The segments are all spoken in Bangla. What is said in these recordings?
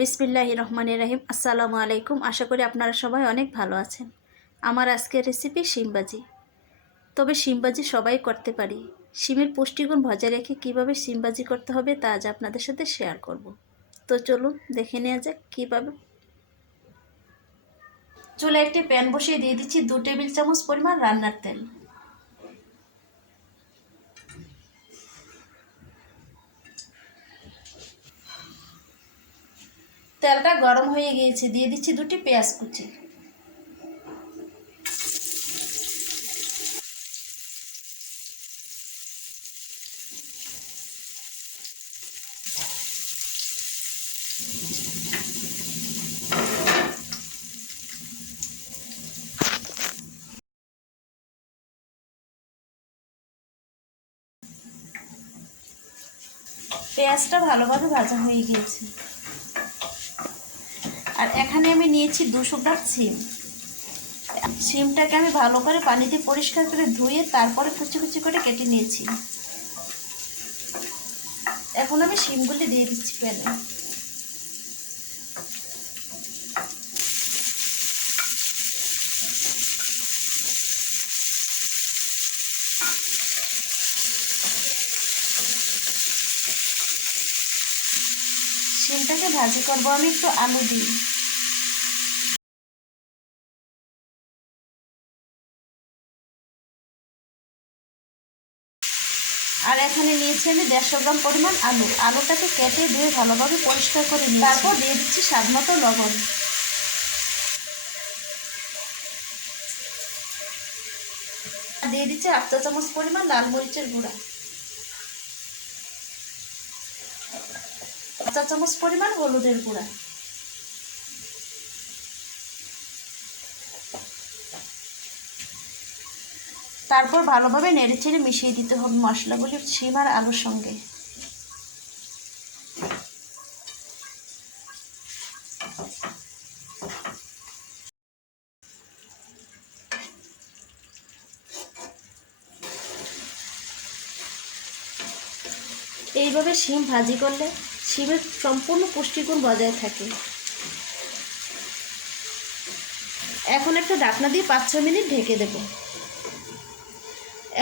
বিসমিল্লাহির রহমানির রহিম। আসসালামু আলাইকুম। আশা করি আপনারা সবাই অনেক ভালো আছেন। আমার আজকের রেসিপি শিম ভাজি। তবে শিম ভাজি সবাই করতে পারি। শিমের পুষ্টিগুণ বজায় রেখে কীভাবে শিম ভাজি করতে হবে তা আজ আপনাদের সাথে শেয়ার করব। তো চলুন দেখে নেওয়া যাক কীভাবে। চুলায় একটি প্যান বসিয়ে দিয়ে দিচ্ছি 2 টেবিল চামচ পরিমাণ রান্নার তেল। তেলটা গরম হয়ে গিয়েছে, দিয়ে দিচ্ছি 2টি পেঁয়াজ কুচি। পেঁয়াজটা ভালোভাবে ভাজা হয়ে গিয়েছে। আর এখানে আমি নিয়েছি 200 গ্রাম সিম। সিমটাকে আমি ভালো করে পানি দিয়ে পরিষ্কার করে ধুয়ে তারপরে কুচি কুচি করে কেটে নিয়েছি। এখন আমি সিমগুলি দিয়ে দিচ্ছি প্যানে। সিমটাকে ভাজি করবো আমি একটু আলু দিয়ে। আর এখানে নিয়েছি আমি 150 গ্রাম পরিমাণ আলু। আলুটাকে কেটে ধুয়ে ভালোভাবে পরিষ্কার করে নিয়েছি। তারপর দিয়ে দিচ্ছি স্বাদ মতো লবণ। দিয়ে দিচ্ছি 1 চা চামচ পরিমাণ লাল মরিচের গুঁড়া, 1 চা চামচ পরিমাণ হলুদের গুঁড়া। তারপর ভালোভাবে নেড়েচেড়ে মিশিয়ে দিতে হবে মশলাগুলি শিম আর আলুর সঙ্গে। এইভাবে শিম ভাজি করলে শিমের সম্পূর্ণ পুষ্টিগুণ বজায় থাকে। এখন একটা ঢাকনা দিয়ে 5-6 মিনিট ঢেকে দেব।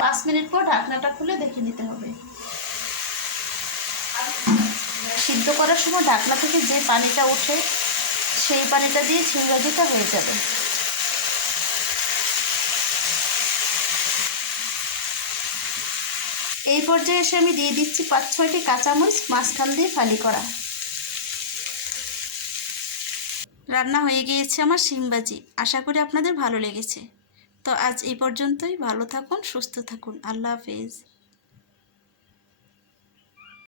5 মিনিট পর ঢাকনাটা খুলে দেখে নিতে হবে। সিদ্ধ করার সময় ঢাকনা থেকে যে পানিটা ওঠে সেই পানিটা দিয়ে শিম ভাজিটা হয়ে যাবে। এই পর্যায়ে এসে আমি দিয়ে দিচ্ছি 5-6টি কাঁচামরিচ মাঝখান দিয়ে ফালি করা। রান্না হয়ে গিয়েছে আমার শিম ভাজি। আশা করি আপনাদের ভালো লেগেছে। তো আজ এই পর্যন্তই। ভালো থাকুন, সুস্থ থাকুন। আল্লাহ হাফেজ।